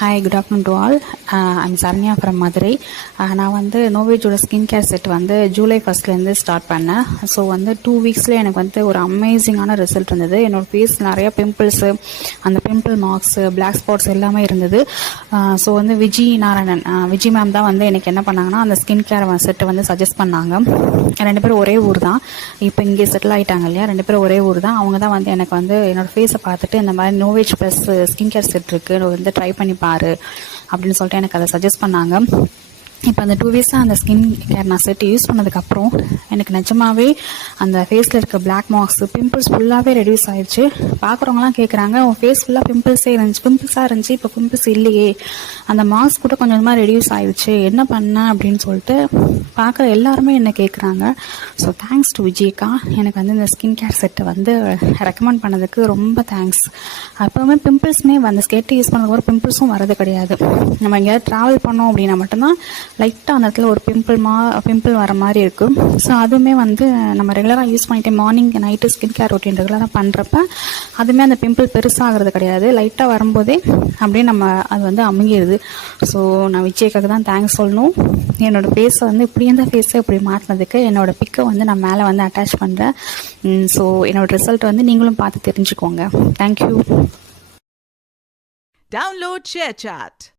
Hi, good afternoon to all. I'm Saranya from Madurai. நான் வந்து நோவேஜோட skin care set வந்து ஜூலை ஃபஸ்ட்லேருந்து ஸ்டார்ட் பண்ணேன். ஸோ வந்து 2 வீக்ஸ்லேயே எனக்கு வந்து ஒரு அமேசிங்கான ரிசல்ட் இருந்தது. என்னோடய ஃபேஸ் நிறையா பிம்பிள்ஸு, அந்த பிம்பிள் மார்க்ஸு, பிளாக் ஸ்பாட்ஸ் எல்லாமே இருந்தது. ஸோ வந்து விஜி நாராயணன், விஜி மேம் தான் வந்து எனக்கு என்ன பண்ணாங்கன்னா அந்த ஸ்கின் கேர் செட்டை வந்து சஜஸ்ட் பண்ணாங்க. 2 பேரும் ஒரே ஊர் தான், இப்போ இங்கே செட்டில் ஆகிட்டாங்க இல்லையா, 2 பேரும் ஒரே ஊர் தான். அவங்க தான் வந்து எனக்கு வந்து என்னோடய ஃபேஸை பார்த்துட்டு இந்த மாதிரி நோவேஜ் ப்ளஸ் ஸ்கின் கேர் செட் இருக்குது, வந்து ட்ரை பண்ணி பாரு அப்படின்னு சொல்லிட்டு எனக்கு அதை சஜஸ்ட் பண்ணாங்க. இப்போ அந்த 2 வீக்ஸாக அந்த ஸ்கின் கேர் நான் செட் யூஸ் பண்ணதுக்கப்புறம் எனக்கு நிஜமாவே அந்த ஃபேஸில் இருக்க பிளாக் மார்க்ஸ், பிம்பிள்ஸ் ஃபுல்லாகவே ரெடியூஸ் ஆயிடுச்சு. பார்க்குறவங்களாம் கேட்குறாங்க, உன் ஃபேஸ் ஃபுல்லாக பிம்பிள்ஸாக இருந்துச்சு, இப்போ பிம்பிள்ஸ் இல்லையே, அந்த மார்க்ஸ் கூட கொஞ்சம் கொஞ்சமாக ரெடியூஸ் ஆயிடுச்சு, என்ன பண்ண அப்படின்னு சொல்லிட்டு பார்க்குற எல்லாருமே என்ன கேட்குறாங்க. ஸோ தேங்க்ஸ் டு விஜய்க்கா, எனக்கு வந்து இந்த ஸ்கின் கேர் செட்டை வந்து ரெக்கமெண்ட் பண்ணதுக்கு ரொம்ப தேங்க்ஸ். அப்போவுமே பிம்பிள்ஸுமே அந்த ஸ்கெட்டை யூஸ் பண்ணதுக்கு பிம்பிள்ஸும் வரது கிடையாது. நம்ம எங்கேயாவது ட்ராவல் பண்ணோம் அப்படின்னா மட்டும்தான் லைட்டாக அந்த இடத்துல ஒரு பிம்பிள் வர மாதிரி இருக்கும். ஸோ அதுவுமே வந்து நம்ம ரெகுலராக யூஸ் பண்ணிட்டு morning night skin care routine ரெகுலராக பண்ணுறப்ப அதுவுமே அந்த பிம்பிள் பெருசாகிறது கிடையாது. லைட்டாக வரும்போதே அப்படியே நம்ம அது வந்து அமுங்கிடுது. ஸோ நான் விஜய்க்காக தான் தேங்க்ஸ் சொல்லணும். என்னோடய ஃபேஸை வந்து இப்படி இருந்த ஃபேஸை இப்படி மாற்றினதுக்கு என்னோடய பிக்கை வந்து நான் மேலே வந்து அட்டாச் பண்ணுறேன். ஸோ என்னோடய ரிசல்ட் வந்து நீங்களும் பார்த்து தெரிஞ்சுக்கோங்க. தேங்க்யூ. Download ShareChat.